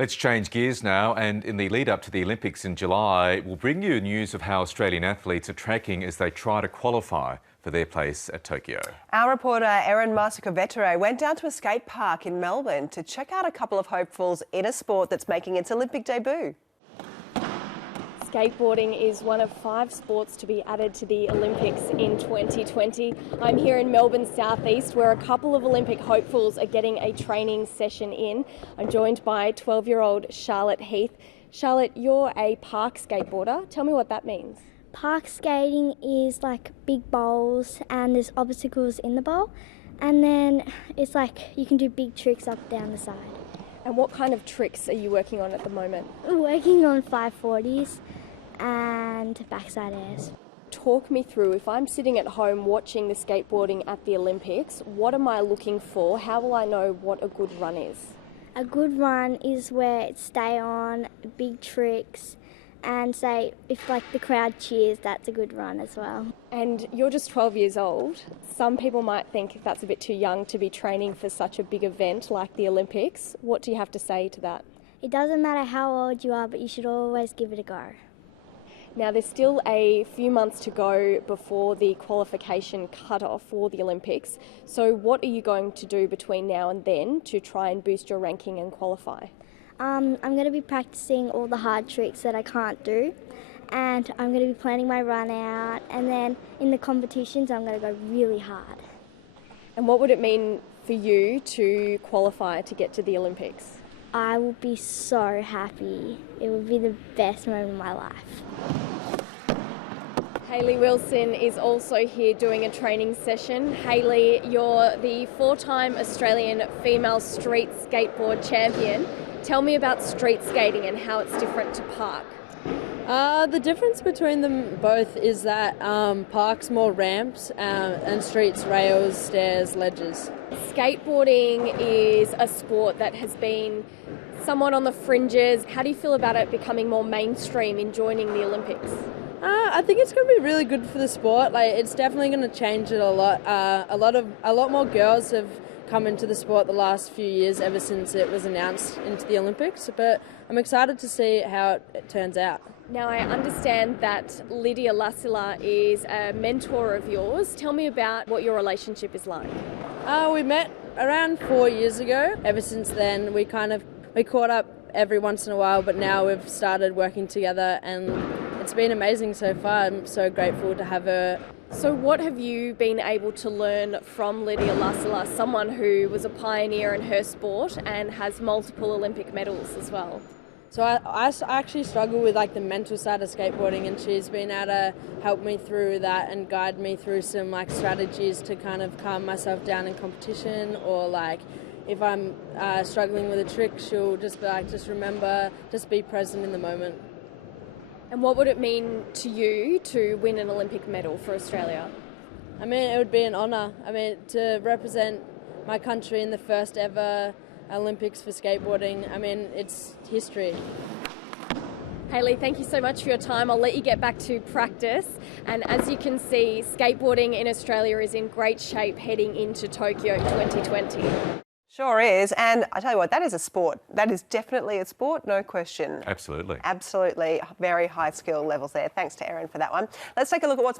Let's change gears now, and in the lead up to the Olympics in July, we'll bring you news of how Australian athletes are tracking as they try to qualify for their place at Tokyo. Our reporter Erin Marsicovetere went down to a skate park in Melbourne to check out a couple of hopefuls in a sport that's making its Olympic debut. Skateboarding is one of 5 sports to be added to the Olympics in 2020. I'm here in Melbourne southeast where a couple of Olympic hopefuls are getting a training session in. I'm joined by 12-year-old Charlotte Heath. Charlotte, you're a park skateboarder. Tell me what that means. Park skating is like big bowls and there's obstacles in the bowl, and then it's like you can do big tricks up down the side. And what kind of tricks are you working on at the moment? I'm working on 540s and backside airs. Talk me through, if I'm sitting at home watching the skateboarding at the Olympics, what am I looking for? How will I know what a good run is? A good run is where it's stay on, big tricks, and say if like the crowd cheers, that's a good run as well. And you're just 12 years old. Some people might think that's a bit too young to be training for such a big event like the Olympics. What do you have to say to that? It doesn't matter how old you are, but you should always give it a go. Now there's still a few months to go before the qualification cut-off for the Olympics. So what are you going to do between now and then to try and boost your ranking and qualify? I'm going to be practicing all the hard tricks that I can't do, and I'm going to be planning my run out, and then in the competitions I'm going to go really hard. And what would it mean for you to qualify to get to the Olympics? I will be so happy. It will be the best moment of my life. Hayley Wilson is also here doing a training session. Hayley, you're the 4-time Australian female street skateboard champion. Tell me about street skating and how it's different to park. The difference between them both is that park's more ramps and streets rails, stairs, ledges. Skateboarding is a sport that has been somewhat on the fringes. How do you feel about it becoming more mainstream in joining the Olympics? I think it's going to be really good for the sport. Like, it's definitely going to change it a lot. A lot more girls have come into the sport the last few years ever since it was announced into the Olympics, but I'm excited to see how it turns out. Now I understand that Lydia Lassila is a mentor of yours. Tell me about what your relationship is like. We met around 4 years ago. Ever since then we caught up every once in a while, but now we've started working together and it's been amazing so far. I'm so grateful to have her. So what have you been able to learn from Lydia Lassila, someone who was a pioneer in her sport and has multiple Olympic medals as well? So I actually struggle with like the mental side of skateboarding, and she's been able to help me through that and guide me through some like strategies to kind of calm myself down in competition, or like if I'm struggling with a trick, she'll just be like, just remember, just be present in the moment. And what would it mean to you to win an Olympic medal for Australia? I mean, it would be an honour. I mean, to represent my country in the first ever Olympics for skateboarding, I mean, it's history. Hayley, thank you so much for your time. I'll let you get back to practice. And as you can see, skateboarding in Australia is in great shape heading into Tokyo 2020. Sure is, and I tell you what, that is a sport. That is definitely a sport, no question. Absolutely. Absolutely, very high skill levels there. Thanks to Erin for that one. Let's take a look at what's